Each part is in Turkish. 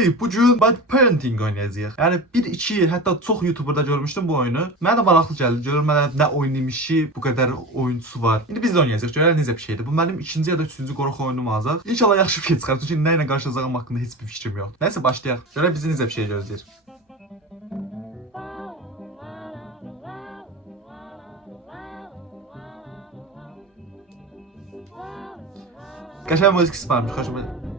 Hey, bu gün Bad Parenting oynayacağıq. Yəni 1-2, hətta çox YouTuber'da görmüşdüm bu oyunu. Mənə də maraqlı gəldi. Görürəm nə oynaymışı, bu qədər oyuncusu var. İndi biz də oynayacağıq. Görək necə bir şeydir. Bu mənim ikinci ya da üçüncü qorxu oyunum. İnşallah yaxşı bir şey çıxar. Çünki nə ilə qarşılaşacağım haqqında heç fikrim yoxdur. Nəysə başlayaq. Görək bizi necə bir şey gözləyir. Qəşəng müzik ismarmış. Xoşuma gəldi.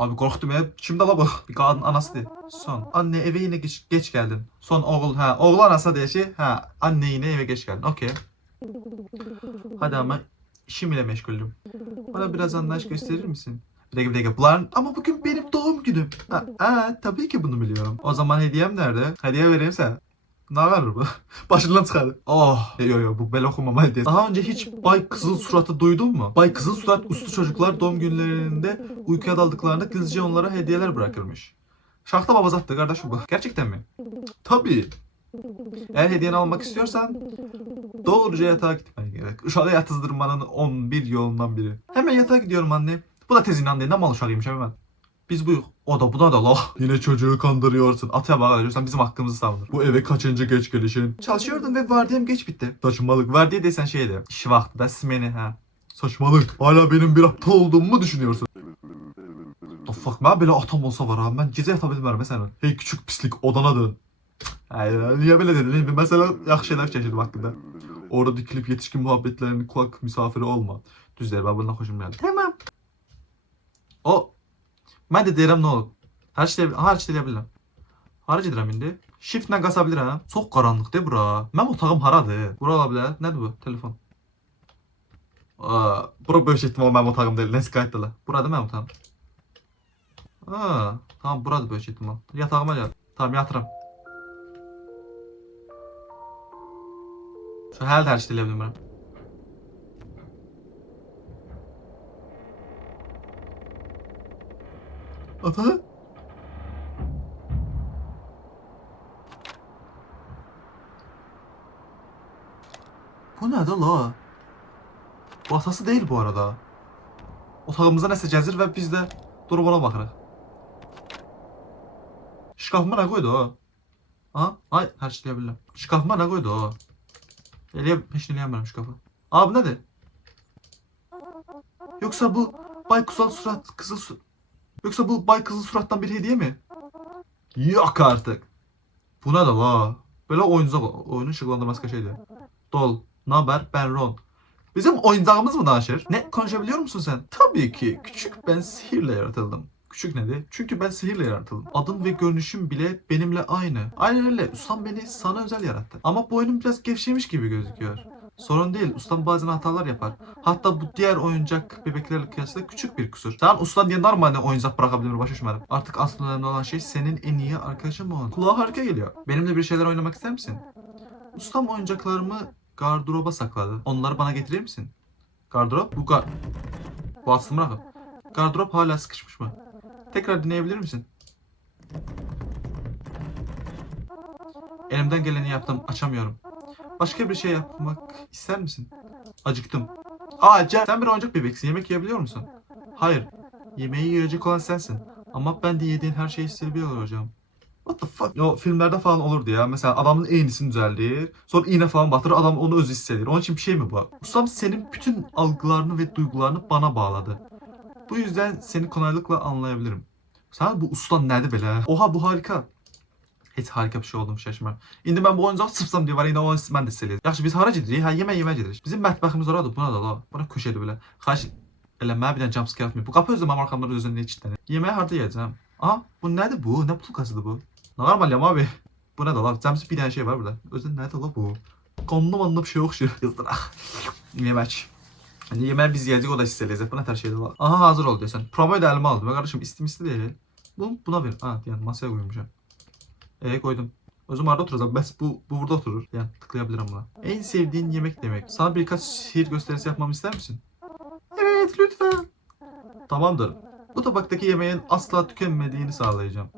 Abi korktum. Kimde la bu? Bir kadın anasıdır. Son. Anne eve yine geç, geç geldin. Son oğul ha. Oğul anası diye şey. Ha. Anne yine eve geç geldin. Okey. Hadi ama işim ile meşguldüm. Bana biraz anlayış gösterir misin? Bir dakika bir dakika. Bunların... Ama bugün benim doğum günüm. Ha, ha, tabii ki bunu biliyorum. O zaman hediyem nerede? Hediye vereyim sen. Ne var bu? Başından çıkardı. Oh. Yo yo bu bel okumama hediye. Daha önce hiç Bay Kızıl Surat'ı duydun mu? Bay Kızıl Surat uslu çocuklar doğum günlerinde uykuya daldıklarında gizlice onlara hediyeler bırakırmış. Şahta babazattı kardeşim bu. Gerçekten mi? Tabii. Eğer hediyeni almak istiyorsan doğruca yatağa gitmen gerek. Uşağı yatızdırmanın 11 yolundan biri. Hemen yatağa gidiyorum anne. Bu da tez inandı. Ne mal uşağıymış hemen. Biz bu o da buna da la. Yine çocuğu kandırıyorsun. Atya bak diyorsan bizim hakkımızı savunur. Bu eve kaçıncı geç gelişin? Çalışıyordum ve vardiyam geç bitti. Saçmalık. Vardiya desen şeydi. İş vakti da simeni ha. Saçmalık. Hala benim bir aptal olduğumu mu düşünüyorsun? The fuck ben böyle atam olsa var ha. Ben gece yatabilmem mesela. Hey küçük pislik odana dön. Hayır niye böyle dedin? Mesela yaxşı şeyler çeşitli hakkında. Orada dikilip yetişkin muhabbetlerinin kulak misafiri olma. Düzler ben bundan hoşum geldi. Tamam. O. Ben de deyirəm nə olub? Hər şey hər eləyə bilirəm. Hara gedirəm indi? Shift-lə qasa bilirəm. Çox qaranlıqdır bura. Mənim otağım haradır? Bura ola bilər. Nədir bu? Telefon. Aa, bura böyük ehtimal mənim otağım deyil. Nəsə qayıtdılar. Buradır mənim otağım. Aa, tamam buradır böyük ehtimal. Yatağıma gəl. Tamam yatıram. Şu hələ də hər şey eləyə bilmirəm. Ata? Bu nədir la? Bu atası deyil bu arada. Otağımızda nəsə gəzir və biz də durub ona baxırıq. Şkafıma nə qoydu o? Ha? Ay, hər şey eləyə bilirəm. Şkafıma nə qoydu o? Eləyə, heç nə eləyə bilmirəm şkafı. Aa, bu nədir? Yoksa bu Bay Kuzal Surat, Kızıl Su... Yoksa bu Bay Kızıl Surat'tan bir hediye mi? Yok artık. Bu ne de la? Böyle oyuncak, oyunun ışıklandırması şeydi. Dol, ne haber? Ben Ron. Bizim oyuncağımız mı danışır? Ne? Konuşabiliyor musun sen? Tabii ki. Küçük ben sihirle yaratıldım. Küçük ne Çünkü ben sihirle yaratıldım. Adın ve görünüşüm bile benimle aynı. Aynen öyle. Ustam beni sana özel yarattı. Ama bu oyunun biraz gevşemiş gibi gözüküyor. Sorun değil. Ustam bazen hatalar yapar. Hatta bu diğer oyuncak bebeklerle kıyasla küçük bir kusur. Sen ustan diye normal oyuncak bırakabilir baş düşmedim. Artık aslında önemli olan şey senin en iyi arkadaşın olman. Kulağa harika geliyor. Benimle bir şeyler oynamak ister misin? Ustam oyuncaklarımı gardıroba sakladı. Onları bana getirir misin? Gardırop? Bu gar... Bu aslında bırakın. Gardırop hala sıkışmış mı? Tekrar dinleyebilir misin? Elimden geleni yaptım. Açamıyorum. Başka bir şey yapmak ister misin? Acıktım. Aa Cem, sen bir oyuncak bebeksin. Yemek yiyebiliyor musun? Hayır. Yemeği yiyecek olan sensin. Ama ben de yediğin her şeyi seviyor hocam. What the fuck? O filmlerde falan olurdu ya. Mesela adamın eğnisini düzeldir. Sonra iğne falan batırır. Adam onu öz hissediyor. Onun için bir şey mi bu? Ustam senin bütün algılarını ve duygularını bana bağladı. Bu yüzden seni kolaylıkla anlayabilirim. Sen bu ustan nerede böyle? Oha bu harika. Heç harika bir şey oldum şaşmam. İndi mən bu oyuncağı sıpsam deyə var, indi onu mən də hiss Yaxşı biz hara gedirik? Hə, yemək yemək gedirik. Bizim mətbəximiz oradır. Buna da la. Buna köşədir belə. Xahiş eləmə bir dənə jumpscare atmayın. Bu qapı özü mənim arxamdan özündən içdən. Yeməyi harda yeyəcəm? Aha, bu nədir bu? Nə pulkasıdır bu? Normalyam abi. Bu nədir la? Cəmsi bir dənə şey var burada. Özündə nədir la bu? Qanlı manlı bir şey oxşuyur. Qızdıraq. Yemək. Hani yeməyi biz yeyəcək, o da hiss eləyəcək. Bu nə tər şeydir la? Aha, hazır ol desən. Promoyu da əlimə aldım. Və qardaşım istim isti deyil. Bu buna ver. Ha, yəni masaya qoymuşam. E koydum. Özüm arada oturacağım. Bəs bu, bu burada oturur. Yani tıklayabilirim buna. En sevdiğin yemek demek. Sana birkaç şiir gösterisi yapmamı ister misin? Evet lütfen. Tamamdır. Bu tabaktaki yemeğin asla tükenmediğini sağlayacağım.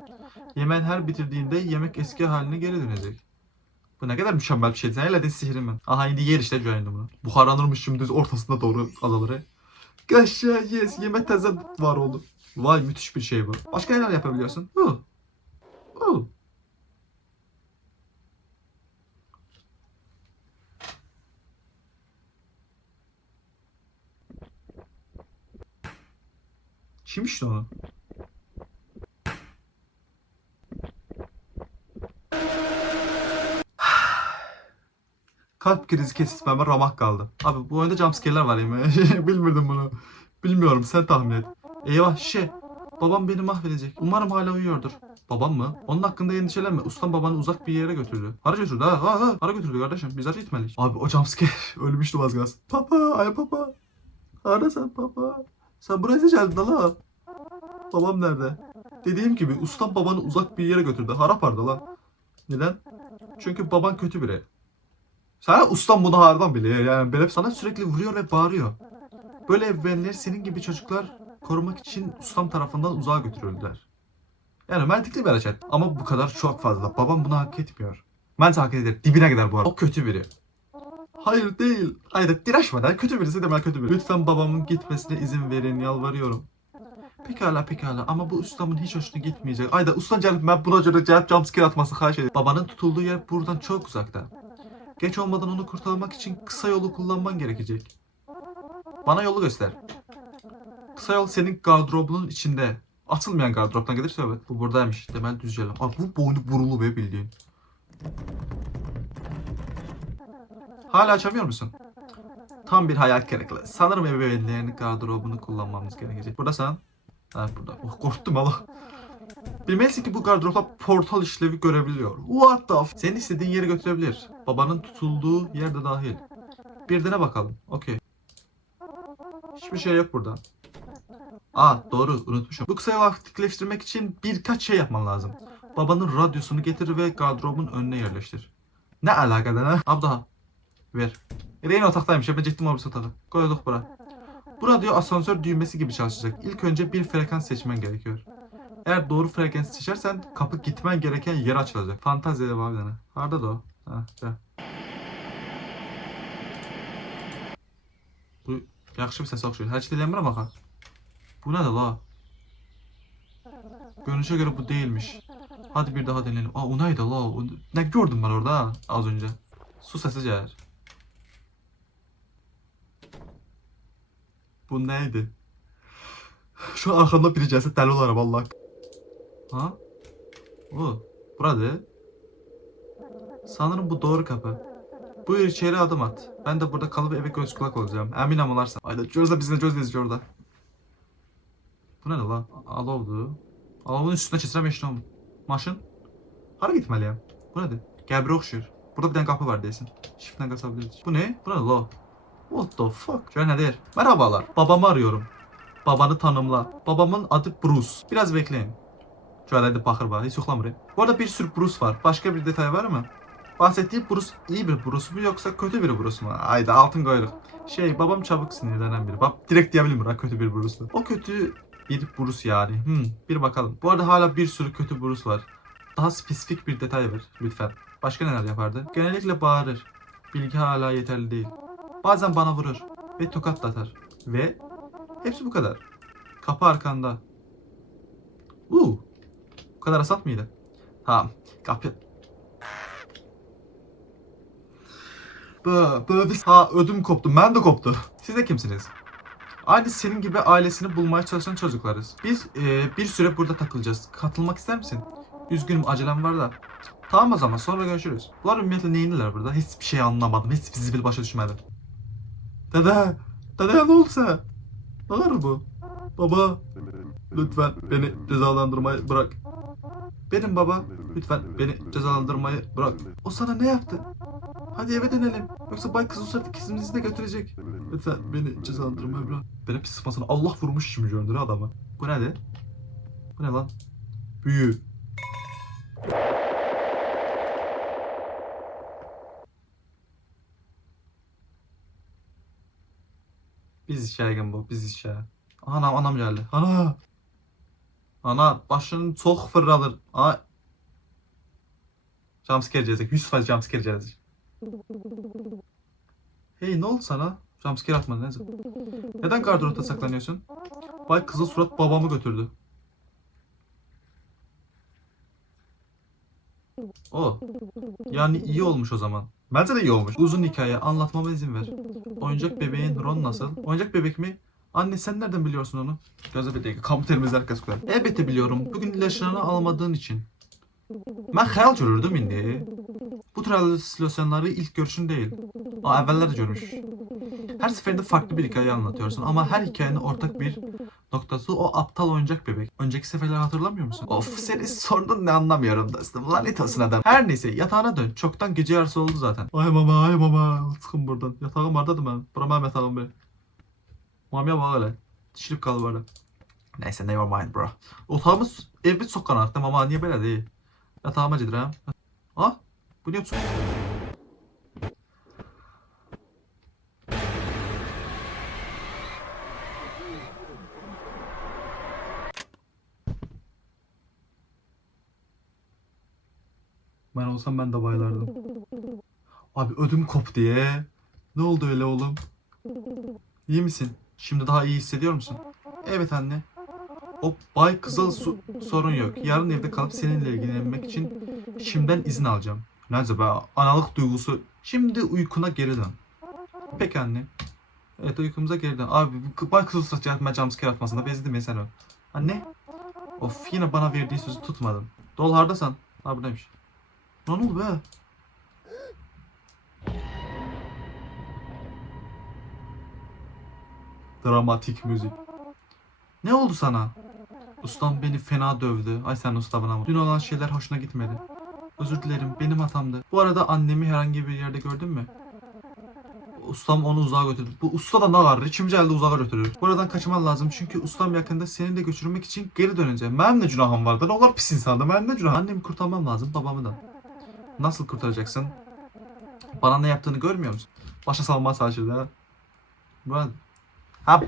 Yemeğin her bitirdiğinde yemek eski haline geri dönecek. Bu ne kadar mükemmel bir şey. Sen elədin sihirim ben. Aha indi yer işte güvendim bunu. Buharlanırmış şimdi düz ortasında doğru alaları. Aşağı yes. Yeme teze var oldu. Vay müthiş bir şey bu. Başka neler yapabiliyorsun? Hı. Kim işte onu? Kalp krizi kesitmeme ramak kaldı. Abi bu oyunda jumpscare'ler var ya. Bilmirdim bunu. Bilmiyorum sen tahmin et. Eyvah şey. Babam beni mahvedecek. Umarım hala uyuyordur. Babam mı? Onun hakkında endişelenme. Ustam babanı uzak bir yere götürdü. Para götürdü ha. Ha ha. Para götürdü kardeşim. Biz acı gitmeliyiz. Abi o jumpscare. Ölmüştüm az. Papa. Ay papa. Ara sen papa. Sen buraya nasıl geldin la? Babam nerede? Dediğim gibi ustam babanı uzak bir yere götürdü. Harap arda la. Neden? Çünkü baban kötü biri. Sana ustam bunu hardan biliyor. Yani böyle sana sürekli vuruyor ve bağırıyor. Böyle ebeveynler senin gibi çocuklar korumak için ustam tarafından uzağa götürüldüler. Yani mantıklı bir hareket. Ama bu kadar çok fazla. Babam bunu hak etmiyor. Ben hak eder. Dibine gider bu arada. O kötü biri. Hayır değil. Hayır direşmeden kötü birisi demel kötü biri. Lütfen babamın gitmesine izin verin yalvarıyorum. Pekala pekala ama bu ustamın hiç hoşuna gitmeyecek. Ayda ustam gelip ben buna göre cevap jumpscare atması karşı ederim. Babanın tutulduğu yer buradan çok uzakta. Geç olmadan onu kurtarmak için kısa yolu kullanman gerekecek. Bana yolu göster. Kısa yol senin gardırobunun içinde. Atılmayan gardıroptan gelirse evet. Bu buradaymış. Demel düz yolu. Abi bu boynu burulu be bildiğin. Hala açamıyor musun? Tam bir hayal kırıklığı. Sanırım ebeveynlerinin gardırobunu kullanmamız gerekecek. Burada sen. Ha burada. Oh, korktum Allah. Bilmelisin ki bu gardıroplar portal işlevi görebiliyor. What the f- Seni istediğin yere götürebilir. Babanın tutulduğu yer de dahil. Bir dene bakalım. Okey. Hiçbir şey yok burada. Aa doğru unutmuşum. Bu kısa yolu aktifleştirmek için birkaç şey yapman lazım. Babanın radyosunu getir ve gardırobun önüne yerleştir. Ne alakadan ha? Abi daha. Ver. Reyna otaktaymış. Yapacaktım o bir otağı. Koyduk bura. Bu radyo asansör düğmesi gibi çalışacak. İlk önce bir frekans seçmen gerekiyor. Eğer doğru frekansı seçersen kapı gitmen gereken yere açılacak. Fantaziye var bir tane. Nerede de o? Ha, gel. Bu yaxşı bir səs oxşuyur. Hərəkət eləmirəm axı. Bu nədir la? Görünüşe göre bu değilmiş. Hadi bir daha deneyelim. Aa o neydi la? Ne gördüm ben orada az önce. Su sesi gelir. Bu neydi? Şu arkamda biri gelse deli olurum vallahi. Ha? Bu. Burada. Sanırım bu doğru kapı. Buyur içeri adım at. Ben de burada kalıp eve göz kulak olacağım. Emin olarsan. Ayda gözle bizimle göz dizici orada. Bu ne la? Alovdu. Alovun üstüne keçirəm eşit olmur. Maşın? Hara gitməliyəm? Bu nədir? Qəbrə oxşuyur. Burada bir dənə qapı var deyəsən. Shiftlə qaça biliriz. Bu ne? Bu ne la? What the fuck? Der? Merhabalar. Babamı arıyorum. Babanı tanımla. Babamın adı Bruce. Biraz bekleyin. Şöyle de bakır var. Hiç yoxlamır. Bu arada bir sürü Bruce var. Başka bir detay var mı? Bahsettiği Bruce iyi bir Bruce mu yoksa kötü bir Bruce mu? Ayda altın koyduk. Şey babam çabuk sinirlenen biri. Bak direkt diyebilirim ha kötü bir Bruce. O kötü bir Bruce yani. Hmm, bir bakalım. Bu arada hala bir sürü kötü Bruce var. Daha spesifik bir detay ver lütfen. Başka neler yapardı? Genellikle bağırır. Bilgi hala yeterli değil. Bazen bana vurur ve tokat atar. Ve hepsi bu kadar. Kapı arkanda. Uuu. Bu kadar asat mıydı? Tamam. Kapı. Bö, bö. Ha ödüm koptu. Ben de koptu. Siz de kimsiniz? Aynı senin gibi ailesini bulmaya çalışan çocuklarız. Biz e, bir süre burada takılacağız. Katılmak ister misin? Üzgünüm acelem var da. Tamam o zaman sonra görüşürüz. Bunlar ümumiyyətlə neyinirlər burada? Hiçbir şey anlamadım. Hiç bizi bir başa düşmədim. Dede, dede ne sen? Ne var bu? Baba, lütfen beni cezalandırmayı bırak. Benim baba, lütfen beni cezalandırmayı bırak. O sana ne yaptı? Hadi eve dönelim. Yoksa Bay Kızılsaç ikimizi de götürecek. Lütfen beni cezalandırmayı bırak. Beni pis sıkmasına Allah vurmuş şimdi gördü adamı. Bu nedir? Bu ne lan? Büyü. Biz işe bu, biz işe. Anam, anam geldi. Ana! Ana, başını çok fırlanır. Ana! Jumpscare gelecek, 100 faiz jumpscare gelecek. Hey ne oldu sana? Jumpscare atma neyse. Neden gardıropta saklanıyorsun? Bay kızıl surat babamı götürdü. O. Yani iyi olmuş o zaman. Bence de iyi olmuş. Uzun hikaye anlatmama izin ver. Oyuncak bebeğin Ron nasıl? Oyuncak bebek mi? Anne sen nereden biliyorsun onu? Gözü bir dakika. Kamu terimiz herkes koyar. Elbette biliyorum. Bugün ilaçlarını almadığın için. Ben hayal görürdüm indi. Bu tür halüsinasyonları ilk görüşün değil. O evveller de görmüş. Her seferinde farklı bir hikaye anlatıyorsun ama her hikayenin ortak bir noktası o aptal oyuncak bebek. Önceki seferleri hatırlamıyor musun? Of seni sordun ne anlamıyorum dostum. Lanet olsun adam. Her neyse yatağına dön. Çoktan gece yarısı oldu zaten. Ay baba ay baba. Çıkın buradan. Yatağım vardı da ben. Bura benim yatağım be. Mamiye bak hele. Dişilip kaldı böyle. Neyse never mind bro. Otağımız evimiz çok karanlık ama niye böyle değil? Yatağıma gedirəm. Ah, bu niye Ben olsam ben de baylardım. Abi ödüm koptu ya. Ne oldu öyle oğlum? İyi misin? Şimdi daha iyi hissediyor musun? Evet anne. O Bay Kızıl su- sorun yok. Yarın evde kalıp seninle ilgilenmek için şimdiden izin alacağım. Neyse be analık duygusu. Şimdi uykuna geri dön. Peki anne. Evet uykumuza geri dön. Abi Bay Kızıl saç yatma jumpscare atmasında bezdim ya sen o. Anne. Of yine bana verdiği sözü tutmadın. Dol hardasan. Ha buradaymış. Ne oldu be? Dramatik müzik. Ne oldu sana? Ustam beni fena dövdü. Ay sen usta bana bak. Dün olan şeyler hoşuna gitmedi. Özür dilerim benim hatamdı. Bu arada annemi herhangi bir yerde gördün mü? Ustam onu uzağa götürdü. Bu usta da ne var? İçimce elde uzağa götürür. Buradan kaçman lazım çünkü ustam yakında seni de götürmek için geri döneceğim. Benim de günahım vardı. Olur pis insandı. Benim de günahım. Annemi kurtarmam lazım babamı da. Nasıl kurtaracaksın? Bana ne yaptığını görmüyor musun? Başa salma ha. Ben... Ha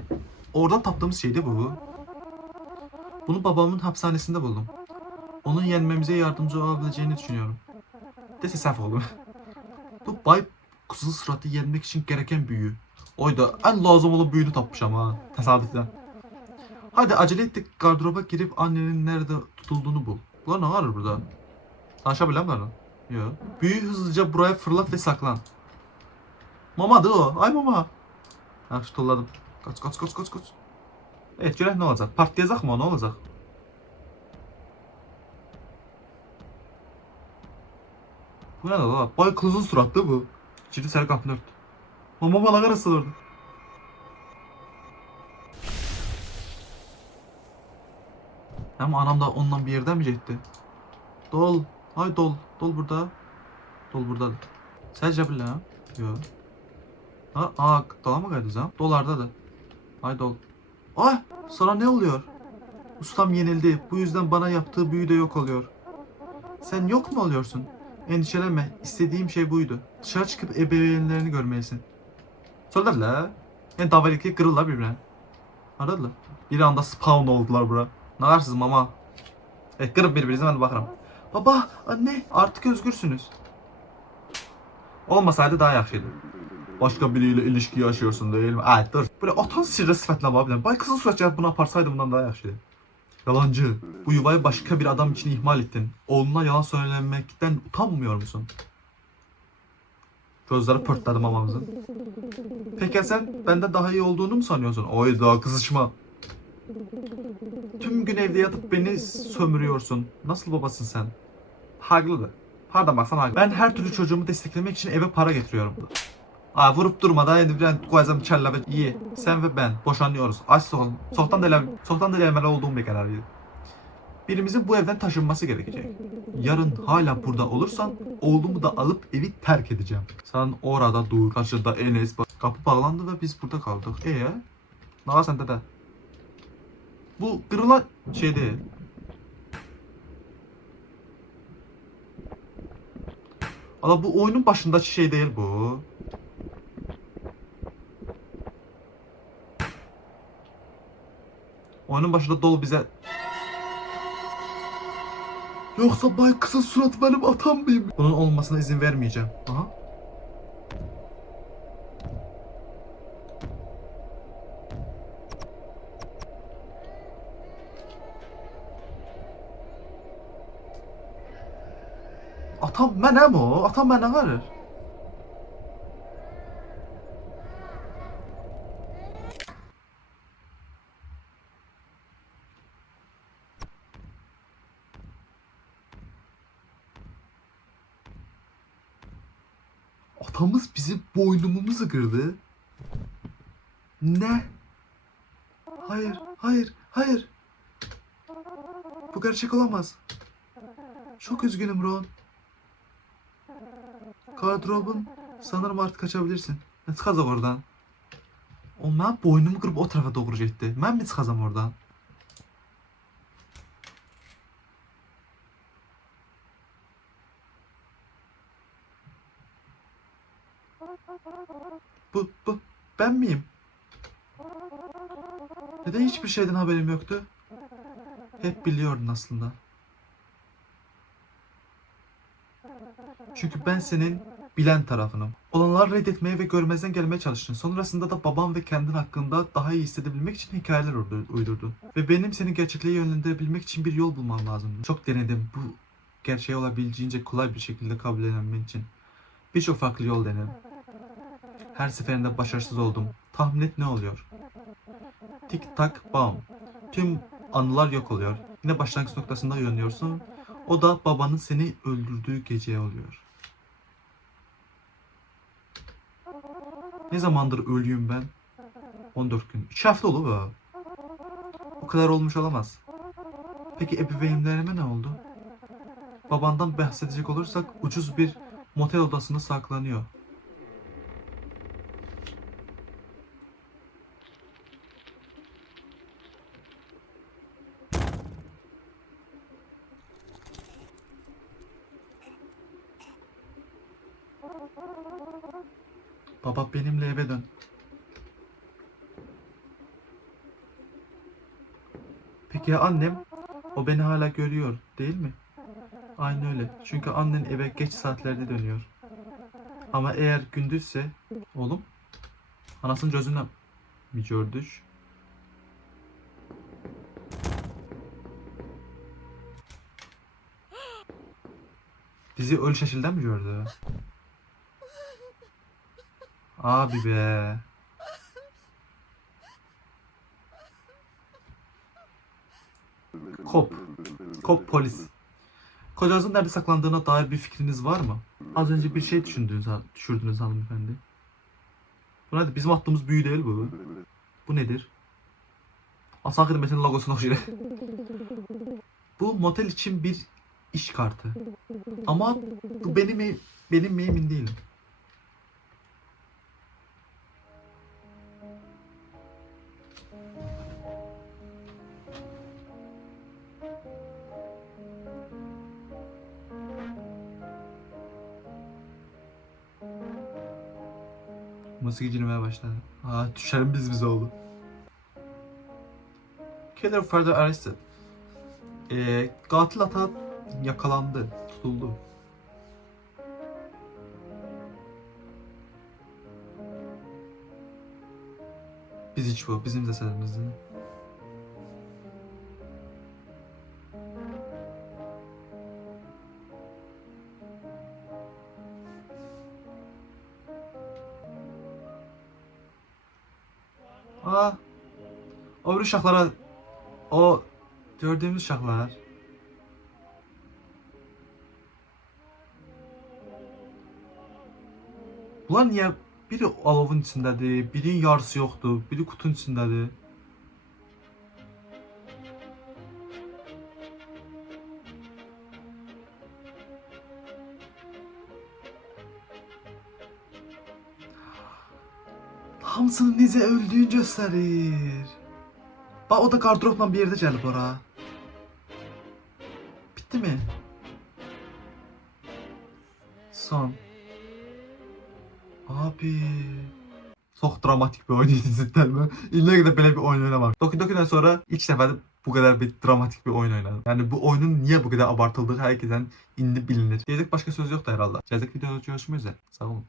oradan taptığımız şeydi bu. Bunu babamın hapishanesinde buldum. Onun yenmemize yardımcı olabileceğini düşünüyorum. Dese saf oldum. Bu Bay Kızıl Surat'ı yenmek için gereken büyü. Oyda en lazım olan büyünü tapmışam ha. Tesadüfen. Hadi acele ettik gardıroba girip annenin nerede tutulduğunu bul. Ulan ne var burada? Tanışabilen mi lan? Yok. Büyüyü hızlıca buraya fırlat ve saklan. Mamadı o. Ay mama. Ha tutulladım. Kaç kaç kaç kaç kaç. Evet görək nə olacaq? Partlayacaq mı o? Nə olacaq? Bu ne la? Bay kızıl suratlı bu. Ciddi sarı kapını örtü. Mama bana karısı orada. Ama anam da ondan bir yerden mi gitti? Dol. Ay dol. Dol burada. Dol burada. Sence bile ha? Yok. Ha, aa, dola mı kaydınız ha? Dolarda da. Ay dol. Ah! Sana ne oluyor? Ustam yenildi. Bu yüzden bana yaptığı büyü de yok oluyor. Sen yok mu oluyorsun? Endişelenme. İstediğim şey buydu. Dışarı çıkıp ebeveynlerini görmelisin. Söyler la. Yani davelikli kırırlar birbirine. Aradılar. Bir anda spawn oldular bura. Ne mama? E kırıp birbirinize ben bakarım. Baba, anne artık özgürsünüz. Olmasaydı daha yaxşıydı. Başka biriyle ilişki yaşıyorsun değil mi? Ay dur. Böyle atan sirre sıfatla olabilir. Bay kızıl surat cevap bunu yaparsaydı bundan daha yaxşıydı. Yalancı. Bu yuvayı başka bir adam için ihmal ettin. Oğluna yalan söylemekten utanmıyor musun? Gözleri pörtledim mamamızın. Peki sen benden daha iyi olduğunu mu sanıyorsun? Oy daha kızışma. Tüm gün evde yatıp beni sömürüyorsun. Nasıl babasın sen? Haklıdır. Pardon bak sana haklı. Ben her türlü çocuğumu desteklemek için eve para getiriyorum. Aa, vurup durma da şimdi ben koyacağım kelle ve iyi. Sen ve ben boşanıyoruz. Aç sol. Çoktan da çoktan da olduğum bir kararıydı. Birimizin bu evden taşınması gerekecek. Yarın hala burada olursan oğlumu da alıp evi terk edeceğim. Sen orada dur. Karşıda Enes. Kapı bağlandı ve biz burada kaldık. Ee? Ne var sende de? Bu kırılan şey. Ama bu oyunun başındaki şey değil bu. Oyunun başında dolu bize... Yoksa Bay Kısa Surat benim atam mıyım? Bunun olmasına izin vermeyeceğim. Aha. Atam mənəm o. Atam mənə verir. Atamız bizim boynumuzu kırdı. Ne? Hayır, hayır, hayır. Bu gerçek olamaz. Çok üzgünüm Ron. Gardırobun sanırım artık kaçabilirsin. Ne çıkacak oradan? O ben boynumu kırıp o tarafa doğru gitti. Ben mi çıkacağım oradan? Bu, bu ben miyim? Neden hiçbir şeyden haberim yoktu? Hep biliyordun aslında. Çünkü ben senin bilen tarafınım. Olanları reddetmeye ve görmezden gelmeye çalıştın. Sonrasında da babam ve kendin hakkında daha iyi hissedebilmek için hikayeler uydur- uydurdun. Ve benim seni gerçekliğe yönlendirebilmek için bir yol bulmam lazımdı. Çok denedim bu gerçeği olabildiğince kolay bir şekilde kabullenmen için. Birçok farklı yol denedim. Her seferinde başarısız oldum. Tahmin et ne oluyor? Tik tak bam. Tüm anılar yok oluyor. Yine başlangıç noktasında uyanıyorsun. O da babanın seni öldürdüğü gece oluyor. Ne zamandır ölüyüm ben? 14 gün. 3 hafta oldu bu. O kadar olmuş olamaz. Peki ebeveynlerime ne oldu? Babandan bahsedecek olursak ucuz bir motel odasında saklanıyor. Baba benimle eve dön. Peki ya annem? O beni hala görüyor değil mi? Aynı öyle. Çünkü annen eve geç saatlerde dönüyor. Ama eğer gündüzse... Oğlum? Anasının gözünden mi gördük? Dizi öyle şekilde mi gördü? Abi be. Kop. Kop polis. Kocanızın nerede saklandığına dair bir fikriniz var mı? Az önce bir şey düşündünüz, düşürdünüz hanımefendi. Bu nedir? Bizim attığımız büyü değil bu. Bu nedir? Asan Hizmeti'nin logosuna okşayın. bu motel için bir iş kartı. Ama bu benim benim mi emin değilim. Musiki girmeye başladı. Aa düşerim biz biz oldu. Killer further arrested. Ee, katil ata yakalandı, tutuldu. Biz hiç bu, bizim cesedimizdi. Aa, o bir uşaklara, o gördüğümüz uşaklar. Bunlar niye biri alovun içindədir, birinin yarısı yoxdur, biri kutunun içindədir. Hamısının necə öldüyünü göstərir. Bax o da qardıropla bir yerdə gəlib ora. Bitti mi? Son. Abi. Çok dramatik bir oyun cidden mi? İlline kadar böyle bir oyun oynamak. Doki Doki'den sonra ilk seferde bu kadar bir dramatik bir oyun oynadım. Yani bu oyunun niye bu kadar abartıldığı herkesten indi bilinir. Diyecek başka söz yoktu herhalde. Gelecek videoda görüşmek üzere. Sağ olun.